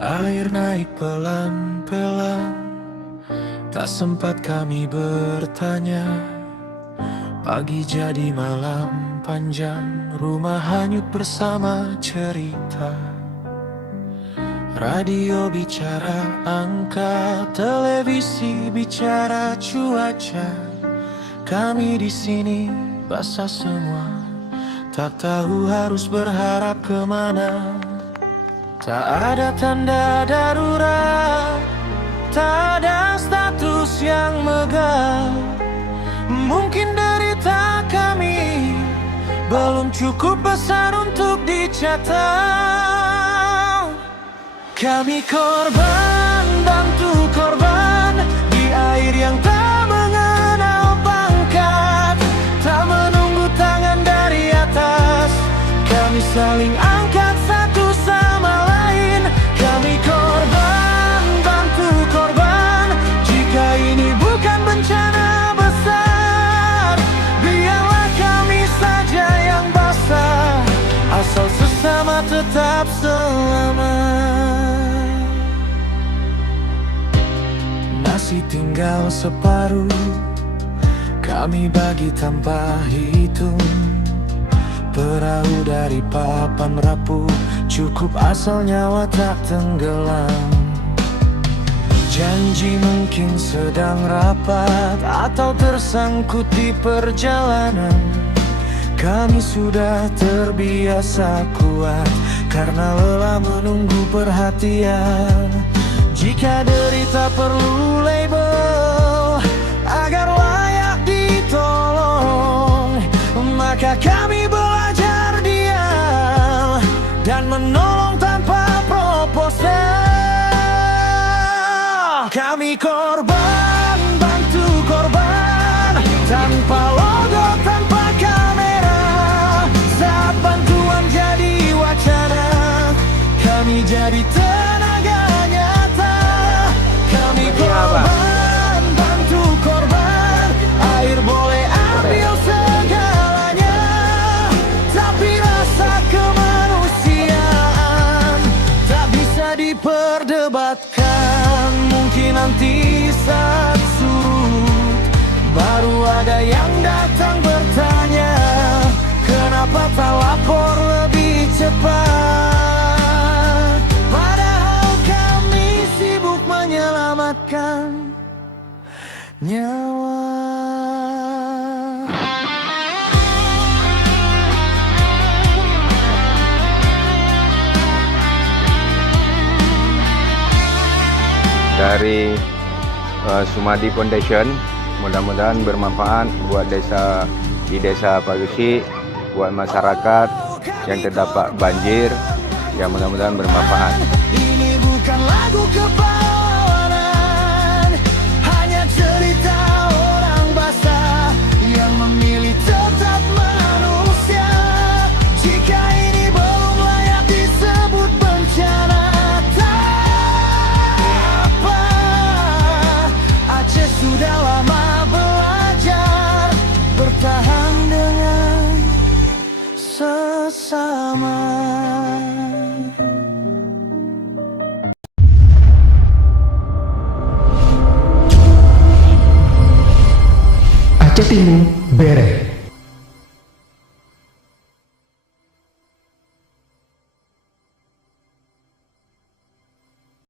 Air naik pelan-pelan, tak sempat kami bertanya. Pagi jadi malam panjang, rumah hanyut bersama cerita. Radio bicara angka, televisi bicara cuaca. Kami di sini basah semua, tak tahu harus berharap kemana. Tak ada tanda darurat, tak ada status yang megah. Mungkin derita kami belum cukup besar untuk dicatat. Kami korban, bantu korban di air yang tak mengenal pangkat, tak menunggu tangan dari atas. Kami saling angkat satu sama lain. Kami korban, bantu korban. Jika ini bukan bencana besar, biarlah kami saja yang basah, asal sesama tetap selamat. Nasi tinggal separuh, kami bagi tanpa hitung. Perahu dari papan rapuh, cukup asal nyawa tak tenggelam. Janji mungkin sedang rapat atau tersangkut di perjalanan. Kami sudah terbiasa kuat karena lelah menunggu perhatian. Jika derita perlu label agar layak ditolong, maka kami belajar diam dan menolong tanpa proposal. Kami korban, bantu korban, tanpa logo, tanpa kamera. Saat bantuan jadi wacana, kami jadi tenaga nyata. Kami korban, bantu korban. Air boleh ambil segalanya, tapi rasa kemanusiaan tak bisa diperdebatkan. Mungkin nanti saat surut, baru ada yang datang bertanya, kenapa tak lapor lebih cepat. Padahal kami sibuk menyelamatkan nyawa. Dari Sumadi Foundation, mudah-mudahan bermanfaat buat desa di desa Pagusi, buat masyarakat yang terdampak banjir, yang mudah-mudahan bermanfaat. Ini bukan lagu kepahlawanan, hanya cerita orang basah yang memilih tetap manusia. Jika ini belum layak disebut bencana, sudah lama belajar bertahan dengan sesama. Aceh Timur Bere.